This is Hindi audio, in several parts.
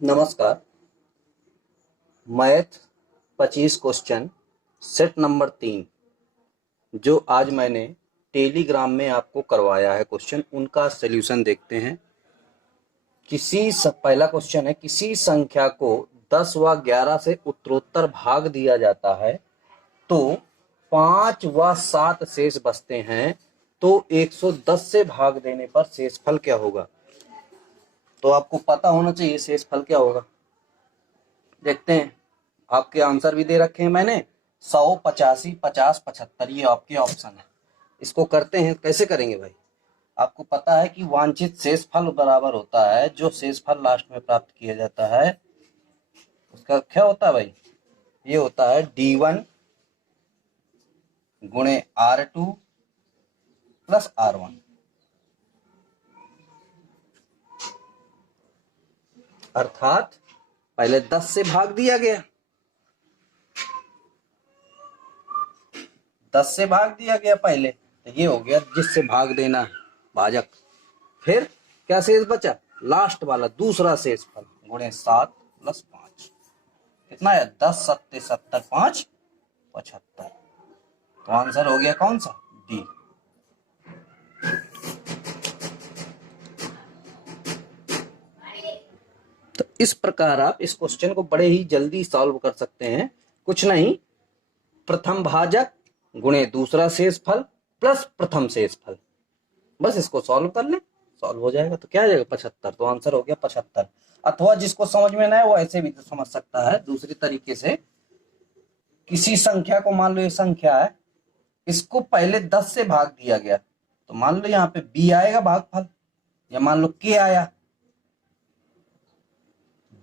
नमस्कार। मैथ 25 क्वेश्चन सेट नंबर 3 जो आज मैंने टेलीग्राम में आपको करवाया है क्वेश्चन, उनका सॉल्यूशन देखते हैं। पहला क्वेश्चन है, किसी संख्या को 10 व 11 से उत्तरोत्तर भाग दिया जाता है तो 5 व 7 शेष बचते हैं, तो 110 से भाग देने पर शेषफल क्या होगा? तो आपको पता होना चाहिए शेषफल क्या होगा। देखते हैं, आपके आंसर भी दे रखे हैं मैंने। 100, 85, 50, 75 ये आपके ऑप्शन है। इसको करते हैं, कैसे करेंगे भाई? आपको पता है कि वांछित शेषफल बराबर होता है जो शेषफल लास्ट में प्राप्त किया जाता है, उसका क्या होता है भाई? ये होता है D1 गुणे R2 प्लस R1। अर्थात पहले 10 से भाग दिया गया, 10 से भाग दिया गया पहले, तो ये हो गया जिससे भाग देना है भाजक। फिर क्या शेष बचा? लास्ट वाला दूसरा शेषफल गुणे 7 प्लस 5। कितना है? 10 सत्ते 70, 5 75। तो आंसर हो गया कौन सा? डी। तो इस प्रकार आप इस क्वेश्चन को बड़े ही जल्दी सॉल्व कर सकते हैं। कुछ नहीं, प्रथम भाजक गुणे दूसरा शेषफल प्लस प्रथम शेषफल, बस इसको सॉल्व कर ले, सॉल्व हो जाएगा। तो क्या आ जाएगा? 75। तो आंसर हो गया 75। अथवा जिसको समझ में ना है वो ऐसे भी तो समझ सकता है दूसरी तरीके से। किसी संख्या को, मान लो ये संख्या है, इसको पहले 10 से भाग दिया गया, तो मान लो यहाँ पे b आएगा भागफल, या मान लो k आया।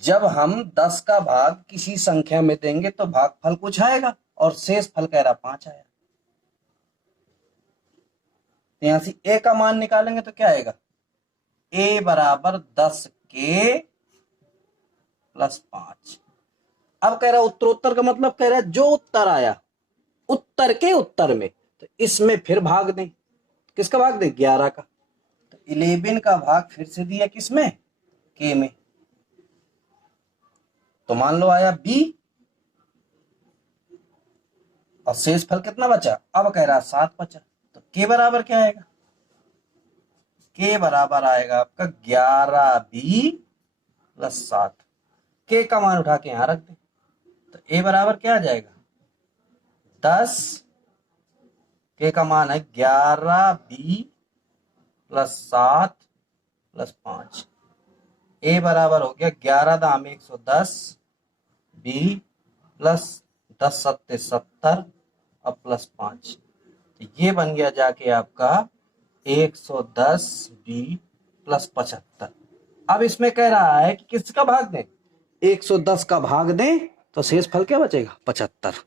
जब हम 10 का भाग किसी संख्या में देंगे तो भागफल कुछ आएगा, और शेषफल कह रहा 5 आया। तो यहां से a का मान निकालेंगे तो क्या आएगा? a बराबर 10k प्लस 5। अब कह रहा उत्तरोत्तर का मतलब कह रहा है जो उत्तर आया उत्तर के उत्तर में, तो इसमें फिर भाग दें। किसका भाग दें? 11 का। तो 11 का भाग फिर से दिया किसमें? k में। तो मान लो आया b, और शेषफल कितना बचा? अब कह रहा 7 बचा। तो k बराबर क्या आएगा? k बराबर आएगा आपका 11b प्लस 7। k का मान उठा के यहां रख दे, तो a बराबर क्या आ जाएगा? 10। k का मान है 11b प्लस 7 प्लस 5। a बराबर हो गया 11 दाम 110 b प्लस 10 सत्ते 70 और प्लस 5। तो ये बन गया जाके आपका 110 b प्लस 75। अब इसमें कह रहा है कि किसका भाग दें? 110 का भाग दें, तो शेषफल क्या बचेगा? 75।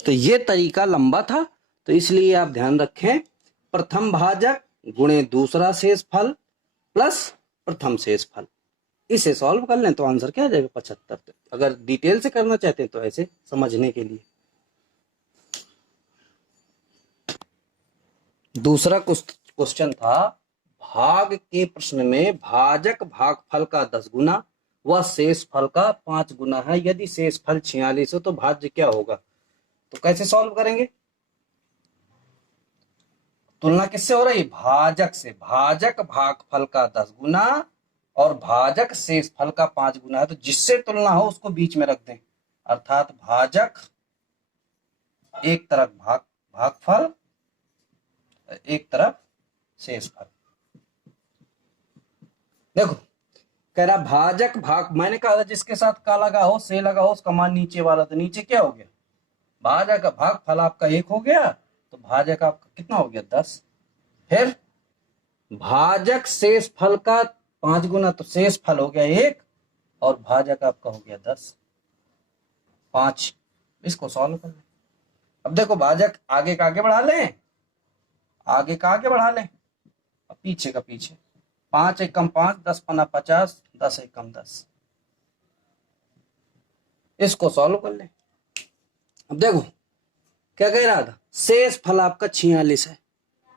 तो ये तरीका लंबा था, तो इसलिए आप ध्यान रखें, प्रथम भाजक गुणे दूसरा शेषफल प्लस प्रथम शेषफल, इसे सॉल्व कर लें तो आंसर क्या आ जाएगा? 75। अगर डिटेल से करना चाहते हैं तो ऐसे समझने के लिए। दूसरा क्वेश्चन था, भाग के प्रश्न में भाजक भागफल का 10 गुना व शेषफल का 5 गुना है। यदि शेषफल 46 हो तो भाज्य क्या होगा? तो कैसे सॉल्व करेंगे? तुलना किससे हो रही? भाजक से। भाजक भागफल का 10 गुना और भाजक शेषफल का 5 गुना है, तो जिससे तुलना हो उसको बीच में रख दें। अर्थात भाजक एक तरफ भागफल, एक तरफ शेषफल। देखो, कह रहा भाजक भाग, मैंने कहा था जिसके साथ का लगा हो, से लगा हो, उसका मान नीचे वाला, तो नीचे क्या हो गया? भाजक का भागफल आपका 1 हो गया, तो भाजक आपका कितना हो गया? 10। फिर भाजक शेषफल का 5 गुना, तो शेषफल हो गया 1 और भाजक आपका हो गया 10, 5। इसको सॉल्व कर लें। अब देखो, भाजक आगे का आगे बढ़ा लें, आगे का आगे बढ़ा लें और पीछे का पीछे। 5 एकम 5, 10 पन्ना 50, 10 एकम 10। इसको सॉल्व कर लें। अब देखो, क्या कह रहा था, शेष फल आपका 46 है।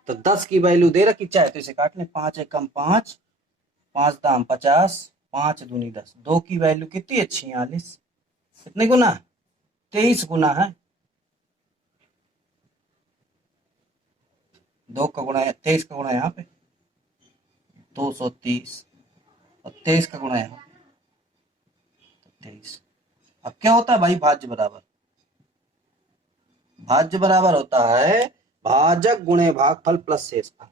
तो 10 की वैल्यू दे रखी, चाहे तो इसे काट लें, 5 एकम 5, 5 दाम 50, 5 दूनी 10, 2 की वैल्यू कितनी है 46। कितने गुना, 23 गुना है। 2 का गुणा 23 का गुणा यहाँ पे 230, और 23 का गुणा यहाँ पे 23। अब क्या होता है भाई, भाज्य बराबर, भाज्य बराबर होता है भाजक गुणे भागफल प्लस शेषफल।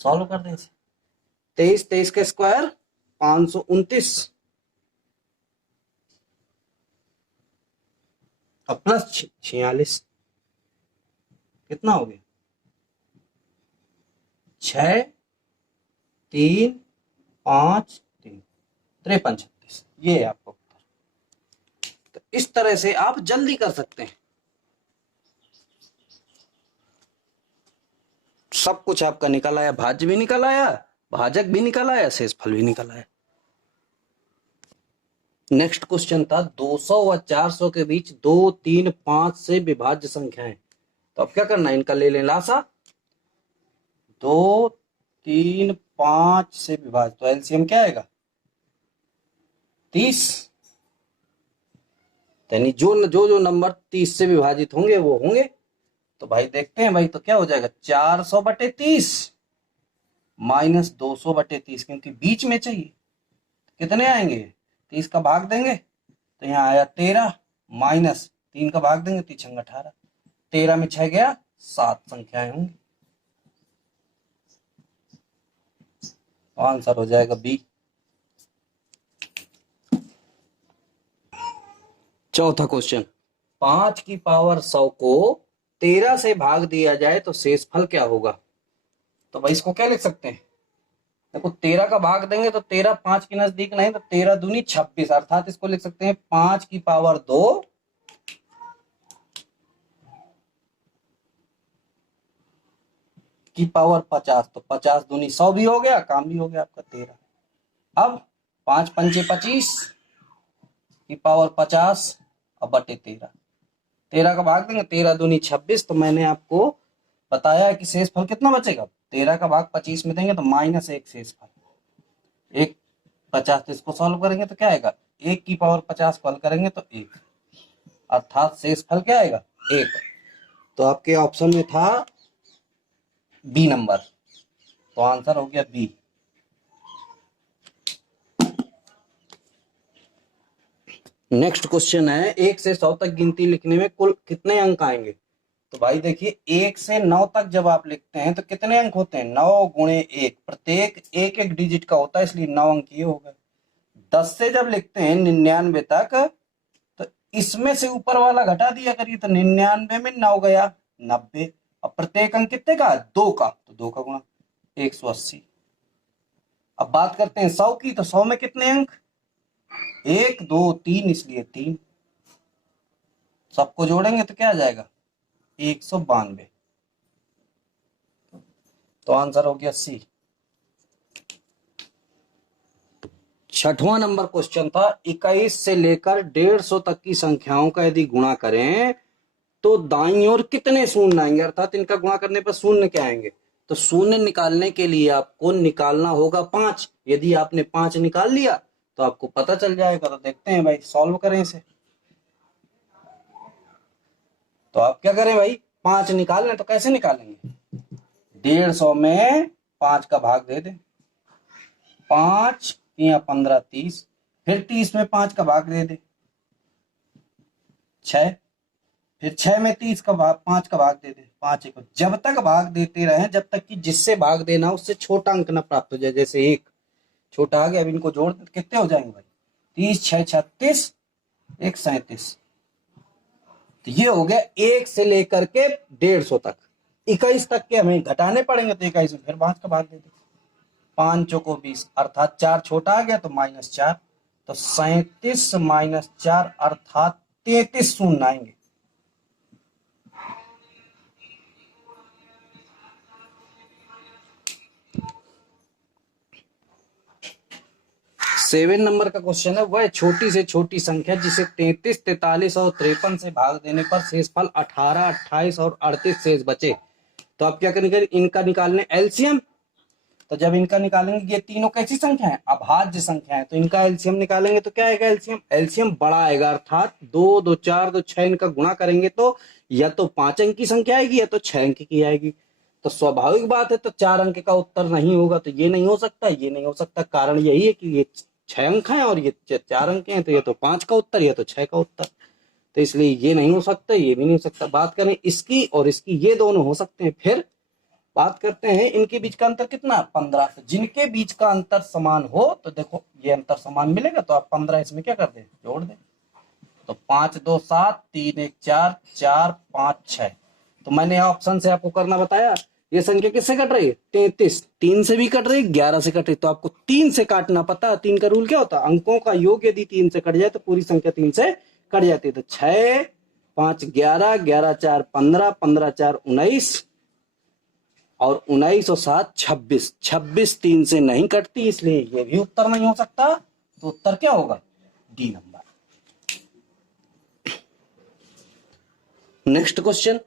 सॉल्व कर दें इसे, 23 23 का स्क्वायर 529, और प्लस 46, कितना हो गया 6 3 5 3 53 36। ये है आपको उत्तर। तो इस तरह से आप जल्दी कर सकते हैं। सब कुछ आपका निकल आया, भाज्य भी निकल आया, भाजक भी निकल आया, शेषफल भी निकल आया। नेक्स्ट क्वेश्चन था 200 व 400 के बीच 2 3 5 से विभाज्य संख्याएं। तो अब क्या करना है, इनका ले लें लासा। 2 3 5 से विभाज्य, तो एलसीएम क्या आएगा 30। यानी जो जो जो नंबर 30 से विभाजित होंगे वो होंगे। तो भाई देखते हैं भाई, तो क्या हो जाएगा 400/30 माइनस 200/30, क्योंकि बीच में चाहिए। कितने आएंगे, 30 का भाग देंगे तो यहाँ आया 13, माइनस 3 का भाग देंगे तो 18, 13 में 6 गया 7 संख्याएं होंगी। तो आंसर हो जाएगा बी। चौथा क्वेश्चन, 5 की पावर 100 को 13 से भाग दिया जाए तो शेषफल क्या होगा। तो भाई इसको क्या लिख सकते हैं, देखो 13 का भाग देंगे तो 13 5 के नजदीक नहीं, तो 13 दूनी 26, अर्थात इसको लिख सकते हैं 5 की पावर 2 की पावर 50। तो 50 दूनी 100 भी हो गया, काम भी हो गया आपका 13। अब 5 पंचे 25 की पावर 50 अब बटे 13, 13 का भाग देंगे 13 दूनी 26। तो मैंने आपको बताया कि शेषफल कितना बचेगा, 13 का भाग 25 में देंगे तो -1 शेषफल, 1 50। इसको सॉल्व करेंगे तो क्या आएगा, 1 की पावर 50 को हल करेंगे तो 1, अर्थात शेषफल क्या आएगा 1। तो आपके ऑप्शन में था बी नंबर, तो आंसर हो गया बी। नेक्स्ट क्वेश्चन है, 1 से 100 तक गिनती लिखने में कुल कितने अंक आएंगे। तो भाई देखिए 1 से 9 तक जब आप लिखते हैं तो कितने अंक होते हैं, 9 गुणे 1, प्रत्येक एक एक डिजिट का होता है, इसलिए 9 अंक ये हो गए। 10 से जब लिखते हैं 99 तक, तो इसमें से ऊपर वाला घटा दिया करिए, तो 99 में 9 गया 90, अब प्रत्येक अंक कितने का, 2 का, तो 2 का गुणा 180। अब बात करते हैं 100 की, तो 100 में कितने अंक, 1 2 3, इसलिए 3, सबको जोड़ेंगे तो क्या आ जाएगा 192। तो आंसर हो गया सी। छठवां नंबर क्वेश्चन था, 21 से लेकर 150 तक की संख्याओं का यदि गुणा करें तो दाईं ओर कितने शून्य आएंगे, अर्थात इनका गुणा करने पर शून्य क्या आएंगे। तो शून्य निकालने के लिए आपको निकालना होगा 5। यदि आपने 5 निकाल लिया तो आपको पता चल जाएगा। तो देखते हैं भाई, सॉल्व करें इसे। तो आप क्या करें भाई, 5 निकालने, तो कैसे निकालेंगे, 150 में 5 का भाग दे दें, 5 या 15 30, फिर 30 में 5 का भाग दे दे 6, फिर 6 में 30 का भाग 5 का भाग दे दे 5 को, जब तक भाग देते रहे जब तक कि जिससे भाग देना उससे छोटा अंक न प्राप्त हो जाए। जैसे 1 छोटा आ गया, अब इनको जोड़ दे कितने हो जाएंगे भाई, 30 6 36, 1 37। तो ये हो गया 1 से लेकर के 150 तक। 21 तक के हमें घटाने पड़ेंगे, तो 21 में फिर 5 का भाग दे दे, 5 को 20, अर्थात 4 छोटा आ गया तो -4, तो 37 -4 अर्थात 33 शून्य आएंगे। 7 नंबर का क्वेश्चन है, वह छोटी से छोटी संख्या जिसे 33, 43 और 53 से भाग देने पर शेषफल 18, 28 और 38 शेष बचे, तो आप क्या करेंगे, इनका निकालने एलसीएम। तो जब इनका निकालेंगे, ये तीनों कैसी संख्या है, अभाज्य संख्या है, तो इनका एलसीएम निकालेंगे तो क्या आएगा, एलसीएम एलसीएम बड़ा आएगा, अर्थात 2, 2, 4, 2, 6 इनका गुणा करेंगे तो या तो 5 अंक की संख्या आएगी या तो 6 अंक की आएगी। तो स्वाभाविक बात है, तो 4 अंक का उत्तर नहीं होगा, तो ये नहीं हो सकता, ये नहीं हो सकता। कारण यही है कि ये 6 अंक है और ये 4 अंक हैं, तो ये तो 5 का उत्तर या तो 6 का उत्तर, तो इसलिए ये नहीं हो सकता, ये भी नहीं हो सकता। बात करें इसकी और इसकी, ये दोनों हो सकते हैं। फिर बात करते हैं इनके बीच का अंतर कितना, 15। तो जिनके बीच का अंतर समान हो, तो देखो ये अंतर समान मिलेगा, तो आप 15 इसमें क्या कर दे, जोड़ दे। तो 5, 2, 7, 3, 1, 4, 4, 5, 6। तो मैंने ऑप्शन से आपको करना बताया। ये संख्या किससे कट रही है, 33, 3 से भी कट रही है, 11 से कट रही है, तो आपको 3 से काटना पता है। 3 का रूल क्या होता है, अंकों का योग यदि 3 से कट जाए तो पूरी संख्या 3 से कट जाती है। तो 6, 5, 11, 11, 4, 15, 15, 4, 19 और 19 और 7, 26, 26 3 से नहीं कटती, इसलिए ये भी उत्तर नहीं हो सकता। तो उत्तर क्या होगा, D number. Next question,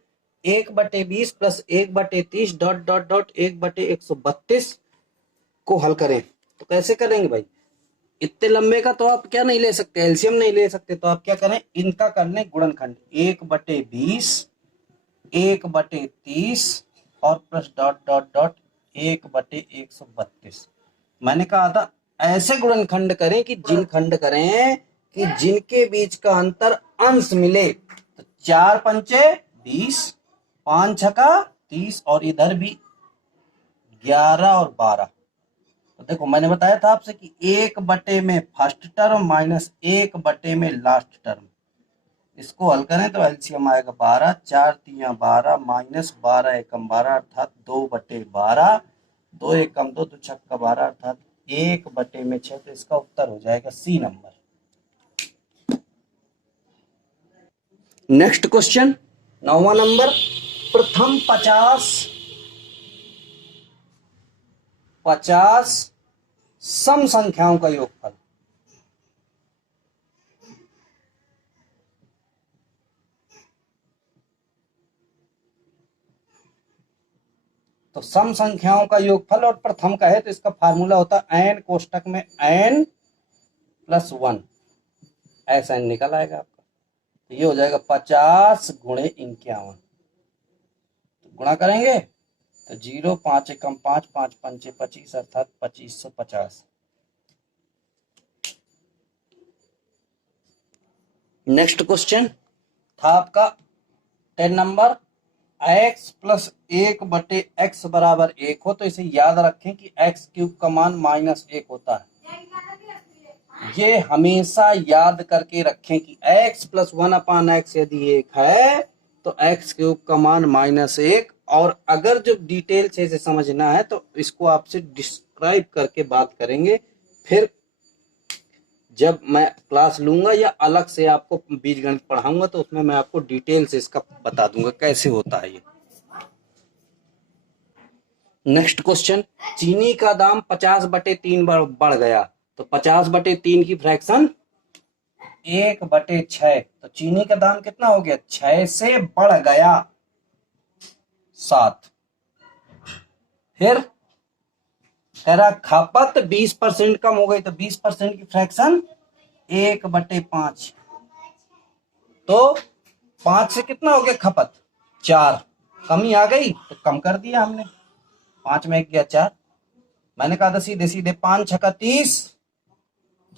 1/20 plus 1/30 dot dot dot 1/132 को हल करें। तो कैसे करेंगे भाई, इतने लंबे का तो आप क्या नहीं ले सकते, एलसीएम नहीं ले सकते, तो आप क्या करें, इनका करने गुणनखंड, 1/20, 1/30 और प्लस डॉट डॉट डॉट 1/132। मैंने कहा था ऐसे गुणनखंड करें कि जिन खंड करें कि जिनके बीच का अंतर अंश मिले। तो 4 पंचे 20, 5 छका 30 और इधर भी 11 और 12। तो देखो मैंने बताया था आपसे कि 1/, में फर्स्ट टर्म माइनस 1/, में लास्ट टर्म, इसको हल करें तो एलसीएम आएगा 12, 4 तिया 12 माइनस 12 एकम 12 अर्थात 2/12, 2 एकम 2, 2 छक्का 12 अर्थात 1/6 में 6। तो इसका उत्तर हो जाएगा सी नंबर। नेक्स्ट क्वेश्चन 9वां नंबर, प्रथम 50 सम संख्याओं का योगफल। तो सम संख्याओं का योगफल और प्रथम का है, तो इसका फार्मूला होता है एन कोष्टक में n + 1, ऐसा n निकल आएगा आपका। तो ये हो जाएगा 50 गुणे 51। तो गुणा करेंगे तो 0, 5 एकम 5, 5 पंचे 25 अर्थात 2550। नेक्स्ट क्वेश्चन था आपका 10 नंबर, x + 1/x बराबर 1 हो, तो इसे याद रखें कि x³ का मान -1 होता है। ये हमेशा याद करके रखें कि x + 1/x यदि 1 है तो x³ का मान -1। और अगर जो डिटेल से इसे समझना है तो इसको आपसे डिस्क्राइब करके बात करेंगे, फिर जब मैं क्लास लूंगा या अलग से आपको बीजगणित पढ़ाऊंगा तो उसमें मैं आपको डिटेल से इसका बता दूंगा कैसे होता है ये। नेक्स्ट क्वेश्चन, चीनी का दाम 50/3 बढ़ गया, तो 50/3 की फ्रैक्शन 1/6। तो चीनी का दाम कितना हो गया, 6 से बढ़ गया 7। फिर कह रहा खपत 20% कम हो गई, तो 20% की फ्रैक्शन 1/5। तो 5 से कितना हो गया खपत, 4, कमी आ गई तो कम कर दिया हमने, 5 में 1 गया 4। मैंने कहा था सीधे सीधे 5 छक्का 30,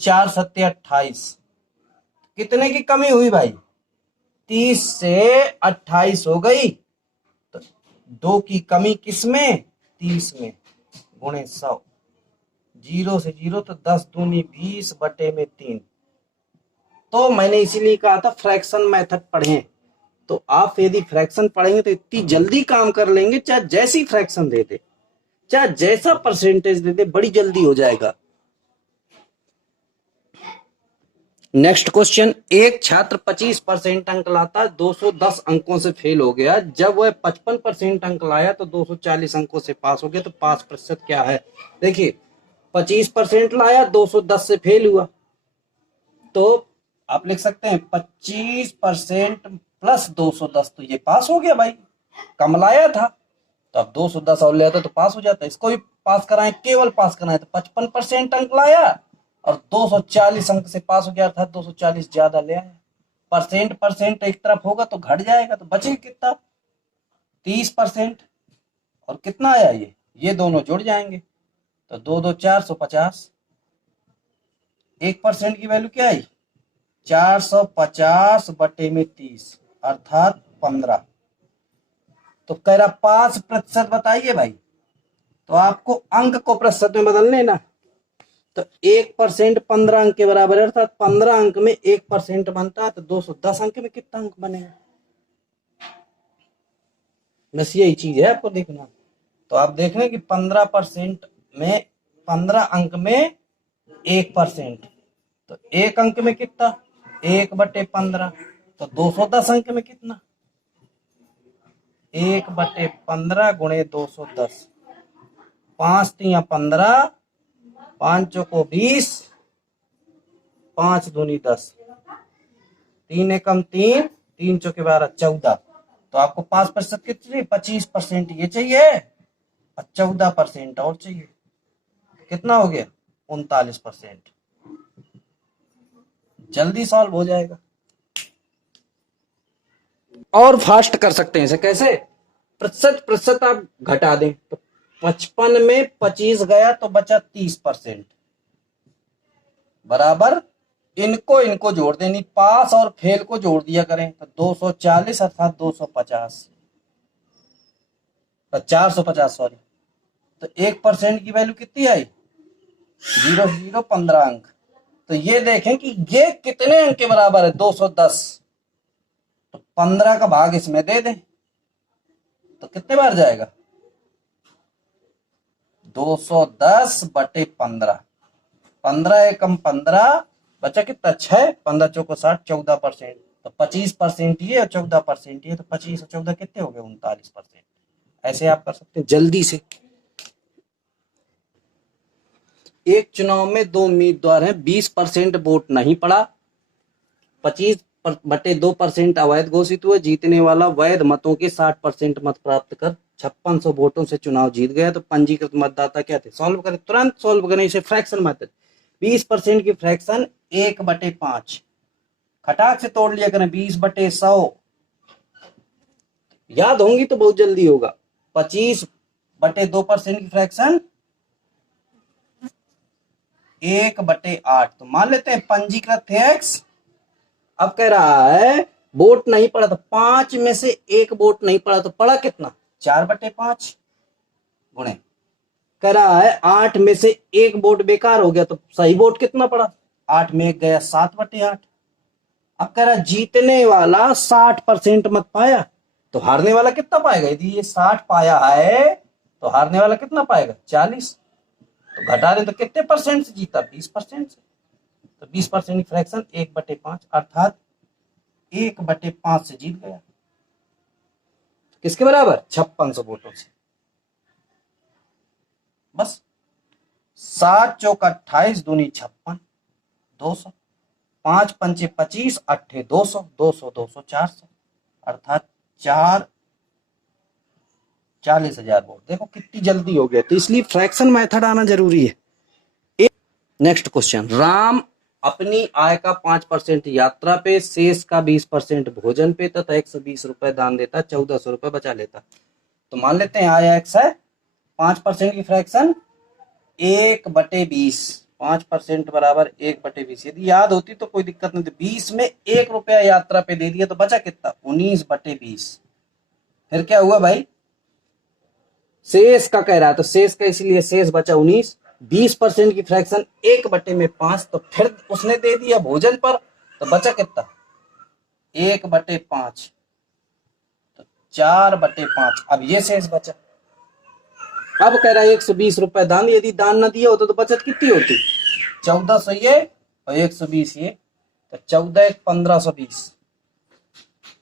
4 सत्ते 28। कितने की कमी हुई भाई, 30 से 28 हो गई। तो 2 की कमी किसमें, 30 में, गुणे 100, 0 से 0 तो 10 दूनी 20/3। तो मैंने इसीलिए कहा था फ्रैक्शन मेथड पढ़ें। तो आप यदि फ्रैक्शन पढ़ेंगे तो इतनी जल्दी काम कर लेंगे, चाहे जैसी फ्रैक्शन दे दे, चाहे जैसा परसेंटेज दे दे, बड़ी जल्दी हो जाएगा। नेक्स्ट क्वेश्चन, एक छात्र 25% अंक लाता 210 अंकों से फेल हो गया, जब वह 55% अंक लाया तो 240 अंकों से पास हो गया, तो पास प्रतिशत क्या है। देखिए 25% लाया, 210 से फेल हुआ, तो आप लिख सकते हैं 25% प्लस 210, तो ये पास हो गया भाई, कम लाया था तो अब 210 और लेता तो पास हो जाता। इसको भी पास कराएं, केवल पास कराएं तो 55% अंक लाया और 240 अंक से पास हो गया, अर्थात 240 ज्यादा ले आया। परसेंट परसेंट एक तरफ होगा तो घट जाएगा, तो बचेगा कितना, 30%। और कितना आया ये दोनों जुड़ जाएंगे तो 2 2 450, 1% की वैल्यू क्या आई, 450 बटे में 30 अर्थात 15। तो कह रहा 5% बताइए भाई, तो आपको अंक को प्रतिशत में बदलने ना, तो 1% 15 अंक के बराबर है, अर्थात 15 अंक में 1% बनता है, तो 210 अंक में कितना अंक बनेगा, बस यही चीज है आपको देखना। तो आप देख रहे हैं कि 15% में 15 अंक में 1%, तो एक अंक में कितना, 1/15, तो 210 अंक में कितना, 1/15 गुणे 210, 5 तिया 15, 5 चौको 20, 5 दूनी 10, 3 एकम 3, 3 चौके 12, 14। तो आपको 5% कितनी, 25% ये चाहिए और 14% और चाहिए, कितना हो गया, 39%। जल्दी सॉल्व हो जाएगा। और फास्ट कर सकते हैं इसे, कैसे, प्रतिशत प्रतिशत आप घटा दें, तो 55 में 25 गया तो बचा 30%, बराबर इनको इनको जोड़ देनी, पास और फेल को जोड़ दिया करें, तो 240 अर्थात 250, 450 सॉरी, तो 1% की वैल्यू कितनी आई, 0.015 अंक। तो ये देखें कि ये कितने अंक के बराबर है, 210, तो 15 का भाग इसमें दे दें तो कितने बार जाएगा, 210 बटे 15, 15 एकम 15, बचा कितना 6, 15 चौको 60, 14%, तो 25% ये और 14% ये, तो 25 और 14 कितने हो गए, 39%। ऐसे आप कर सकते हैं जल्दी से। एक चुनाव में 2 उम्मीदवार हैं, 20% वोट नहीं पड़ा, 25/2% अवैध घोषित हुए, जीतने वाला वैध मतों के 60% मत प्राप्त कर 5600 वोटों से चुनाव जीत गया, तो पंजीकृत मतदाता क्या थे, सॉल्व करें, तुरंत सॉल्व करें इसे, फ्रैक्शन मेथड। 20% की फ्रैक्शन 1/5, खटाक से तोड़ लिया करें, 20/100, याद होंगी तो बहुत जल्दी होगा। 25/2% की फ्रैक्शन 1/8, तो मान लेते हैं पंजीकृत थे x। अब कह रहा है वोट नहीं पड़ा, तो 5 में से 1 वोट नहीं पड़ा, तो पड़ा कितना, 4/5 गुणे, कह रहा है 8 में से 1 वोट बेकार हो गया, तो सही वोट कितना पड़ा, 8 में 1 गया, 7/8। अब कह रहा है जीतने वाला 60% मत पाया, तो हारने वाला कितना पाएगा, यदि ये 60 पाया है तो हारने वाला कितना पाएगा, 40, तो घटा दें तो कितने परसेंट से जीता, 20% से, तो 20% की फ्रैक्शन 1/5 अर्थात 1/5 से जीत गया, किसके बराबर, 5600 वोटों से। बस 7 चौक 28 दूनी 56, 200, 5 पंचे 25, 8 200, 200 200 400, अर्थात 40,000 वोट। देखो कितनी जल्दी हो गया, तो इसलिए फ्रैक्शन मेथड आना जरूरी है। नेक्स्ट क्वेश्चन, राम अपनी आय का 5% यात्रा पे, शेष का 20% भोजन पे तथा 120 रुपए दान देता, 1400 रुपए बचा लेता। तो मान लेते हैं आय x है, 5% की फ्रैक्शन 1/20, 5% बराबर 1/20। यदि याद होती तो कोई दिक्कत नहीं थी, 20 में 1 रुपया यात्रा पे दे दिया तो बचा कितना, 19/20। फिर क्या हुआ भाई, शेष का कह रहा है, तो शेष का इसलिए शेष बचा 19, 20% की फ्रैक्शन 1/5, तो फिर उसने दे दिया भोजन पर, तो बचा कितना, 1/5, तो 4/5। अब ये शेष बचा, अब कह रहा है 120 रुपए दान, यदि दान न दिया होता तो बचत कितनी होती, 1400 ये और 120 ये, तो 14 1520।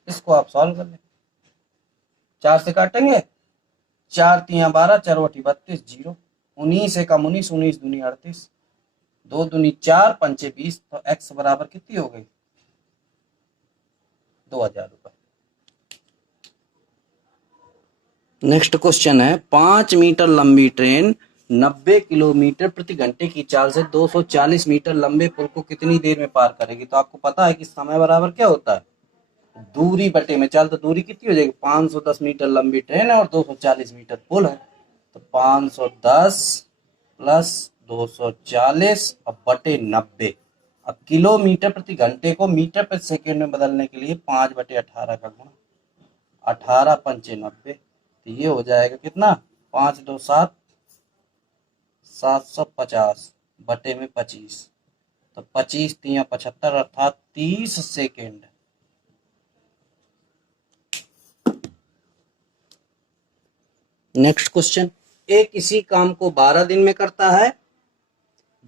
इसको आप सॉल्व कर लें, 4 से काटेंगे, 4 तिया 12, 4 32, 0, 19 एकम 19, 19 दूनी 38, 2 दूनी 4, पंचे 20, तो x बराबर कितनी हो गई? 2000 रुपए। नेक्स्ट क्वेश्चन है, 5 मीटर लंबी ट्रेन 90 किलोमीटर प्रति घंटे की चाल से 240 मीटर लंबे पुल को कितनी देर में पार करेगी? तो आपको पता है कि समय बराबर क्या होता है? दूरी बटे में चाल। तो दूरी कितनी हो जाएगी? 510 मीटर लंबी ट्रेन है और 240 मीटर पुल है, तो 510 प्लस 240 और बटे 90। अब किलोमीटर प्रति घंटे को मीटर प्रति सेकेंड में बदलने के लिए 5/18 का गुणा, 18 पंचे 90, तो ये हो जाएगा कितना? 5 2 7, 750 बटे में 25, तो 25 3 75 अर्थात 30 सेकेंड। नेक्स्ट क्वेश्चन, ए किसी काम को 12 दिन में करता है,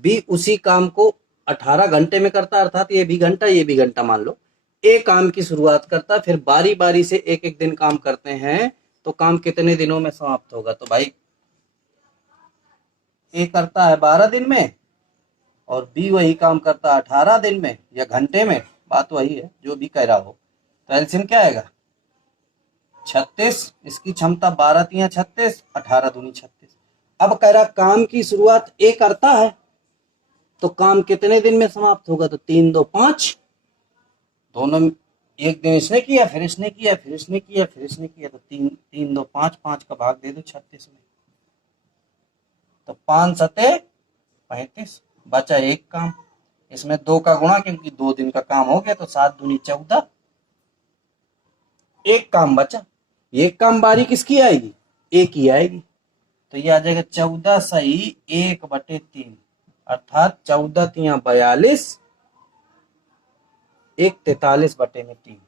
बी उसी काम को 18 घंटे में करता है, अर्थात ये भी घंटा ये भी घंटा मान लो। ए काम की शुरुआत करता है, फिर बारी बारी से एक एक दिन काम करते हैं, तो काम कितने दिनों में समाप्त होगा? तो भाई ए करता है 12 दिन में और बी वही काम करता है 18 दिन में या घंटे में, बात वही है जो भी कह रहा हो। तो एलसीएम क्या आएगा? 36, इसकी क्षमता 12 3 36, 18 दूनी 36। अब कह रहा काम की शुरुआत ए करता है, तो काम कितने दिन में समाप्त होगा? तो 3 2 5, दोनों एक दिन इसने किया, फिर इसने किया, फिर इसने किया, फिर इसने किया, तो 3 3 2 5, 5 का भाग दे दो 36 में, तो 5 सते 35, बचा एक काम। इसमें 2 का गुणा, क्योंकि 2 दिन का काम हो गया, तो 7 दूनी 14, एक काम बचा। एक काम बारी किसकी आएगी? एक ही आएगी, तो ये आ जाएगा 14 सही 1/3, अर्थात 14 3 42, 1 43 बटे में 3।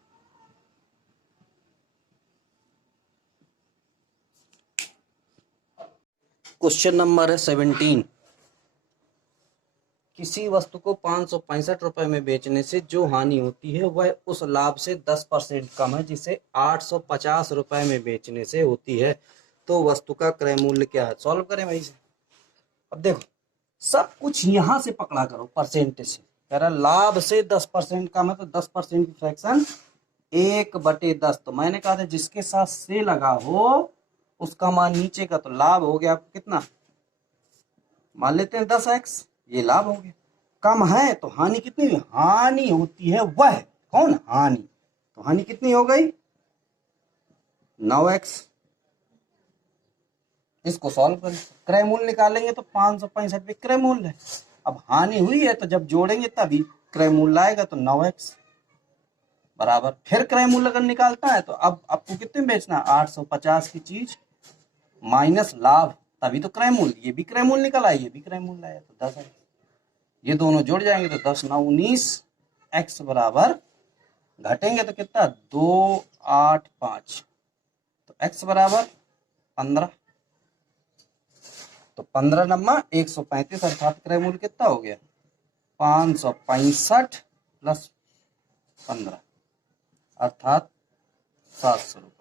क्वेश्चन नंबर है 17, किसी वस्तु को 565 रुपए में बेचने से जो हानि होती है वह उस लाभ से 10% कम है जिसे 850 रुपए में बेचने से होती है, तो वस्तु का क्रय मूल्य क्या है? सॉल्व करें भाई से। अब देखो, सब कुछ यहां से पकड़ा करो परसेंटेज से। कह रहा लाभ से 10% कम है, तो 10% की फ्रैक्शन 1/10। तो मैंने कहा था जिसके साथ से लगा हो उसका मान नीचे का, तो लाभ हो गया आपको कितना? मान लेते हैं 10x, ये लाभ हो गया। कम है तो हानि कितनी? हानि होती है वह कौन? हानि। तो हानि कितनी हो गई? 9x। इसको सॉल्व करें, क्रय मूल्य निकालेंगे तो 565 विक्रय मूल्य है। अब हानि हुई है तो जब जोड़ेंगे तभी क्रय मूल्य आएगा, तो 9x बराबर, फिर क्रय मूल्य अगर निकालता है तो अब आपको कितने में बेचना है? 850 की चीज माइनस लाभ, तभी तो क्रय मूल्य। ये भी क्रय मूल्य निकल आया, ये भी क्रय मूल्य आया, तो 10 है। ये दोनों जुड़ जाएंगे तो 10 9 19, x बराबर, घटेंगे तो कितना? 2 8 5, तो x बराबर 15, तो 15 नम्मा 135, अर्थात क्रय मूल्य कितना हो गया? 565 प्लस 15, अर्थात 700 रुपए।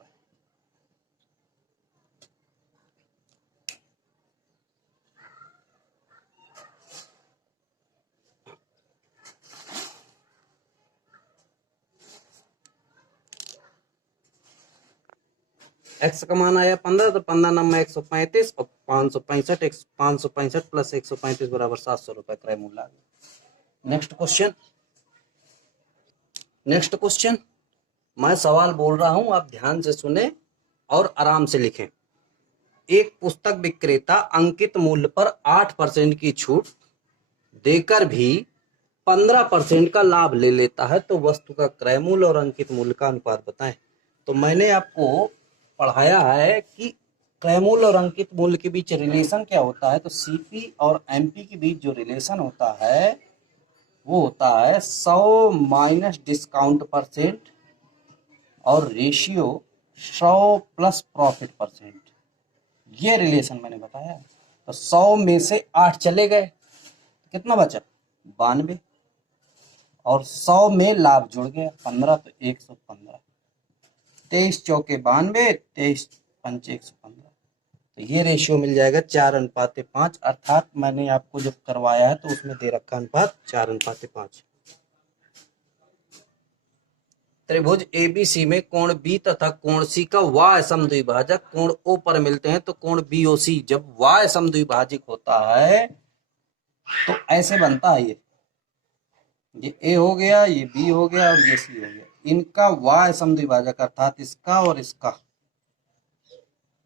x का मान आया 15, तो 15 नंबर 135 और 565, 565 प्लस 135 बराबर 700 रुपए क्रय मूल्य आ गया। नेक्स्ट क्वेश्चन, मैं सवाल बोल रहा हूं, आप ध्यान से सुने और आराम से लिखें। एक पुस्तक विक्रेता अंकित मूल्य पर 8% की छूट देकर भी 15% का लाभ ले लेता है, तो वस्तु का क्रय मूल्य और अंकित मूल्य का अनुपात बताएं। तो मैंने आपको पढ़ाया है कि क्रय मूल्य और अंकित मूल्य के बीच रिलेशन क्या होता है। तो सीपी और एमपी के बीच जो रिलेशन होता है वो होता है 100 माइनस डिस्काउंट परसेंट और रेशियो 100 प्लस प्रॉफिट परसेंट। ये रिलेशन मैंने बताया। तो 100 में से 8 चले गए, कितना बचा? 92, और 100 में लाभ जुड़ गया 15, तो 115। 23 चौके 92, 23 पंचे 115, तो ये रेशियो मिल जाएगा 4:5, अर्थात मैंने आपको जब करवाया है तो उसमें दे रखा अनुपात 4:5। त्रिभुज एबीसी में कोण बी तथा कोण सी का वाय समद्विभाजक कोण ओ पर मिलते हैं, तो कोण बीओसी जब वाय समद्विभाजक होता है तो ऐसे बनता है। ये ए हो गया, ये बी हो गया और ये सी हो गया, इनका वाय समद्विभाजक अर्थात इसका और इसका,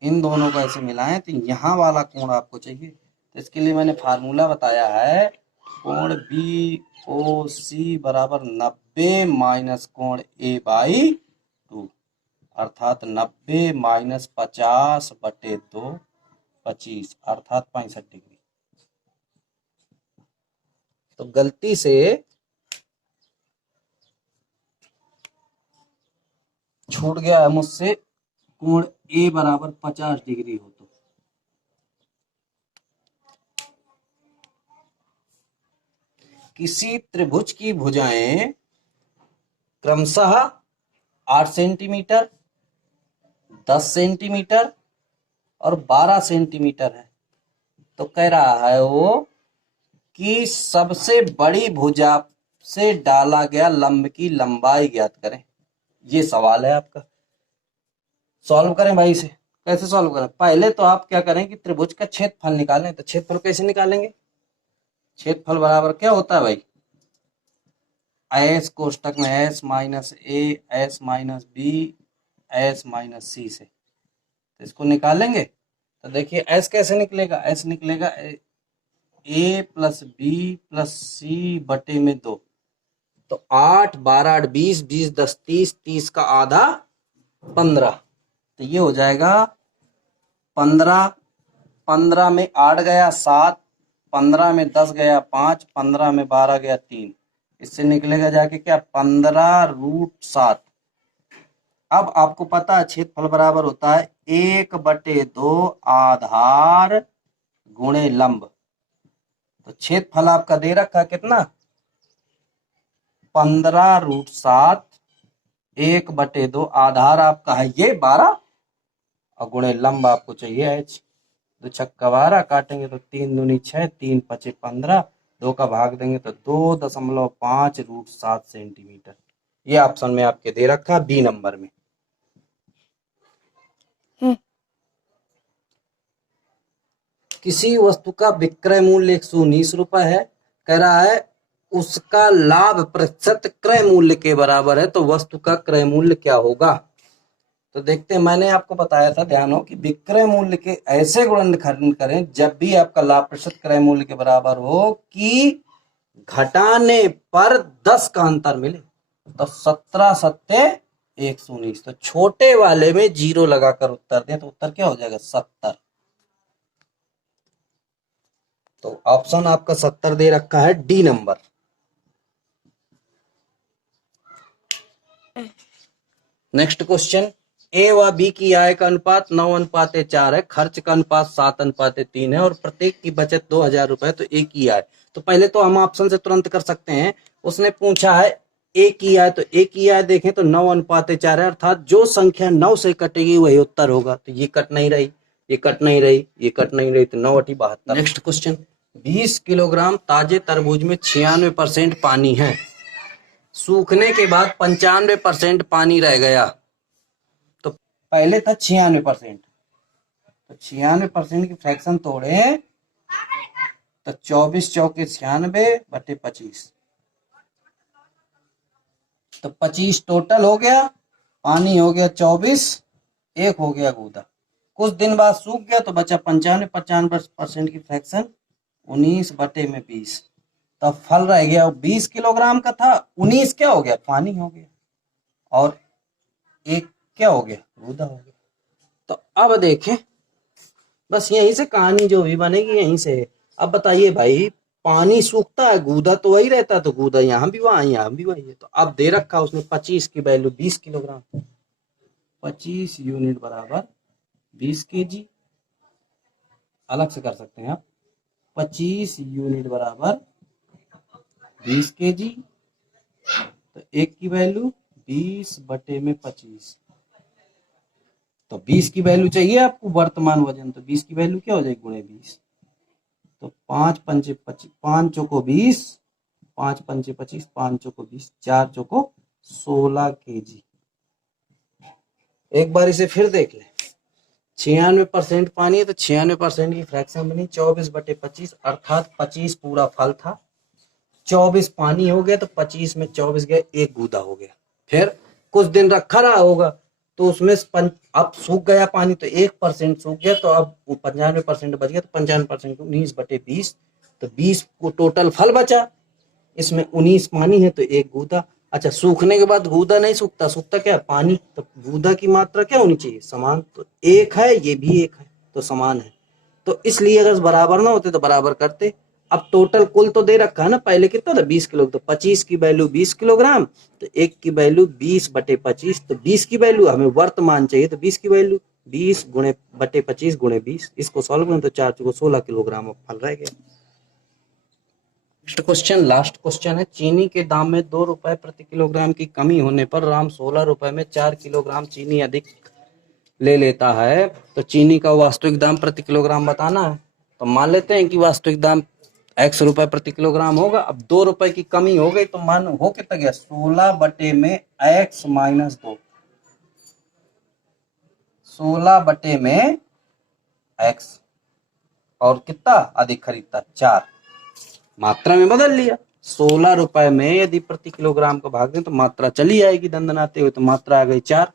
इन दोनों को ऐसे मिलाएं तो यहाँ वाला कोण आपको चाहिए। तो इसके लिए मैंने फार्मूला बताया है, कोण बी ओ सी बराबर 90 माइनस कोण ए बाई 2, अर्थात 90 माइनस 50/2 25, अर्थात 65 डिग्री। तो गलती से छूट गया है मुझसे कोण ए बराबर 50 डिग्री हो तो किसी त्रिभुज की भुजाएं क्रमशः 8 सेंटीमीटर, 10 सेंटीमीटर और 12 सेंटीमीटर है। तो कह रहा है वो कि सबसे बड़ी भुजा से डाला गया लंब की लंबाई ज्ञात करें। ये सवाल है आपका। सॉल्व करें भाई इसे। कैसे सॉल्व करें? पहले तो आप क्या करें कि त्रिभुज का क्षेत्रफल निकालें। तो क्षेत्रफल कैसे निकालेंगे? क्षेत्रफल बराबर क्या होता है भाई? एस कोष्टक में S minus A S minus B S minus C से। तो इसको निकालेंगे तो देखिए एस कैसे निकलेगा? एस निकलेगा ए प्लस बी प्लस सी बटे में 2। तो 8 12 8 20 20 10 30 30 का आधा 15। तो ये हो जाएगा 15, 15 में 8 गया 7, 15 में 10 गया 5, 15 में 12 गया 3। इससे निकलेगा जाके क्या? 15√7। अब आपको पता है क्षेत्रफल बराबर होता है 1/2 आधार गुणे लंब। तो क्षेत्रफल आपका दे रखा कितना? 15√7, 1/2 आधार आपका है ये 12 और गुणे लंब आपको चाहिए h। 2 छक्का 12 काटेंगे तो 3 दूनी 6, 3 पचे 15, 2 का भाग देंगे तो 2.5√7 सेंटीमीटर। ये ऑप्शन में आपके दे रखा बी नंबर में। किसी वस्तु का विक्रय मूल्य 119 रुपए है, कह रहा है उसका लाभ प्रतिशत क्रय मूल्य के बराबर है, तो वस्तु का क्रय मूल्य क्या होगा? तो देखते हैं, मैंने आपको बताया था, ध्यान हो कि विक्रय मूल्य के ऐसे गुणनखंड करें जब भी आपका लाभ प्रतिशत क्रय मूल्य के बराबर हो कि घटाने पर 10 का अंतर मिले। तो 17 सत्ते 119। तो छोटे वाले में 0 लगाकर उत्तर दें तो उत्तर क्या हो जाएगा? 70। तो ऑप्शन आपका 70 दे रखा है डी नंबर। नेक्स्ट क्वेश्चन, ए व बी की आय का अनुपात 9:4 है, खर्च का अनुपात 7:3 है और प्रत्येक की बचत 2000 रुपए, तो ए की आय। तो पहले तो हम ऑप्शन से तुरंत कर सकते हैं। उसने पूछा है ए की आय, तो ए की आय देखें तो 9:4 है, अर्थात जो संख्या 9 से कटेगी वही उत्तर होगा। तो ये कट नहीं रही, ये कट नहीं रही, ये कट नहीं रही, तो 9/72। नेक्स्ट क्वेश्चन, 20 किलोग्राम ताजे तरबूज में 96% पानी है, सूखने के बाद 95% पानी रह गया। तो पहले था 96%, तो 96% की फ्रैक्शन तोड़े तो 24 चौके 96/25, तो 25 टोटल हो गया, पानी हो गया 24, एक हो गया गूदा। कुछ दिन बाद सूख गया तो बचा 95% की फ्रैक्शन 19/20। तब फल रह गया 20 किलोग्राम का था, 19 क्या हो गया? पानी हो गया, और एक क्या हो गया? गूदा हो गया। तो अब देखें, बस यहीं से कहानी जो भी बनेगी यहीं से। अब बताइए भाई, पानी सूखता है, गूदा तो वही रहता है, तो गूदा यहाँ भी वहां यहाँ भी वही है। तो अब दे रखा उसने 25 की वैल्यू 20 किलोग्राम, 25 यूनिट बराबर 20 kg। अलग से कर सकते हैं आप, 25 यूनिट बराबर 20 kg। तो एक की वैल्यू 20/25, तो 20 की वैल्यू चाहिए आपको वर्तमान वजन, तो 20 की वैल्यू क्या हो जाएगी गुणे 20, तो 5 पंचे 25, 5 चौको 20, 5 पंचे 25, 5 चौको 20, 4 चौको 16 kg। एक बार इसे फिर देख ले, 96% पानी है तो 96% की फ्रैक्शन बनी 24/25, अर्थात 25 पूरा फल था, 24 पानी हो गया, तो 25 में 24 गया, एक गूदा हो गया। फिर कुछ दिन रखा रहा होगा तो उसमें अब सूख गया पानी तो 1% सूख गया, तो अब 95% बच गया, तो 95% 19/20, तो 20 को टोटल फल बचा, इसमें 19 पानी है तो एक गूदा। अच्छा, सूखने के बाद गूदा नहीं सूखता, सूखता क्या पानी, तो गूदा की मात्रा क्या होनी चाहिए समान, तो एक है ये भी एक है तो समान है, तो इसलिए अगर बराबर ना होते तो बराबर करते। अब टोटल कुल तो दे रखा है ना, पहले कितना था 20 किलो, तो 25 की वैल्यू 20 किलोग्राम, तो एक की वैल्यू 20/25, तो 20 की वैल्यू हमें वर्तमान चाहिए, तो 20 की वैल्यू 20 गुणे बटे 25 गुणे 20, इसको सॉल्व करें तो 4 चौको 16 किलोग्राम फल रह गया। नेक्स्ट क्वेश्चन, लास्ट क्वेश्चन है, चीनी के दाम में 2 रुपए प्रति किलोग्राम की कमी होने पर राम 16 रुपए में 4 किलोग्राम चीनी अधिक ले लेता है, तो चीनी का वास्तविक दाम प्रति किलोग्राम बताना है। तो मान लेते हैं कि वास्तविक दाम x रुपए प्रति किलोग्राम होगा। अब 2 रुपए की कमी हो गई तो मान हो कितना गया 16 बटे में x माइनस 2, 16 बटे में x, और कितना अधिक खरीदता 4, मात्रा में बदल लिया, 16 रुपए में यदि प्रति किलोग्राम को भाग दें तो मात्रा चली आएगी दंदनाते हुए, तो मात्रा आ गई 4।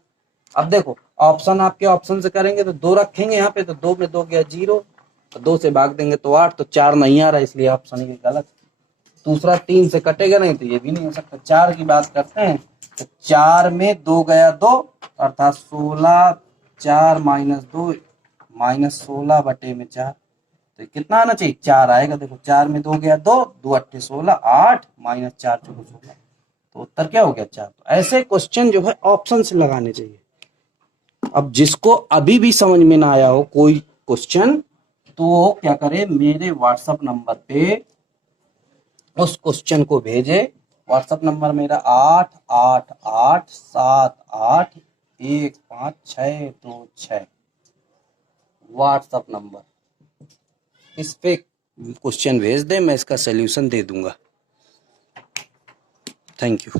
अब देखो ऑप्शन, आपके ऑप्शन से करेंगे तो 2 रखेंगे यहाँ पे, तो 2 में 2 गया 0, तो 2 से भाग देंगे तो 8, तो 4 नहीं आ रहा, इसलिए ऑप्शन ये गलत। दूसरा 3 से कटेगा नहीं तो ये भी नहीं हो सकता। 4 की बात करते हैं तो 4 में 2 गया 2, अर्थात 16, 4 माइनस 2 माइनस 16 बटे में 4, तो कितना आना चाहिए 4 आएगा। देखो 4 में 2 गया 2, 2 8 16, 8 माइनस 4 चौको 16, तो उत्तर क्या हो गया 4। तो ऐसे क्वेश्चन जो है ऑप्शन से लगाने चाहिए। अब जिसको अभी भी समझ में ना आया हो कोई क्वेश्चन, तो क्या करे, मेरे व्हाट्सएप नंबर पे उस क्वेश्चन को भेजे। व्हाट्सएप नंबर मेरा 8887815626, व्हाट्सएप नंबर, इस पे क्वेश्चन भेज दे, मैं इसका सोल्यूशन दे दूंगा। Thank you.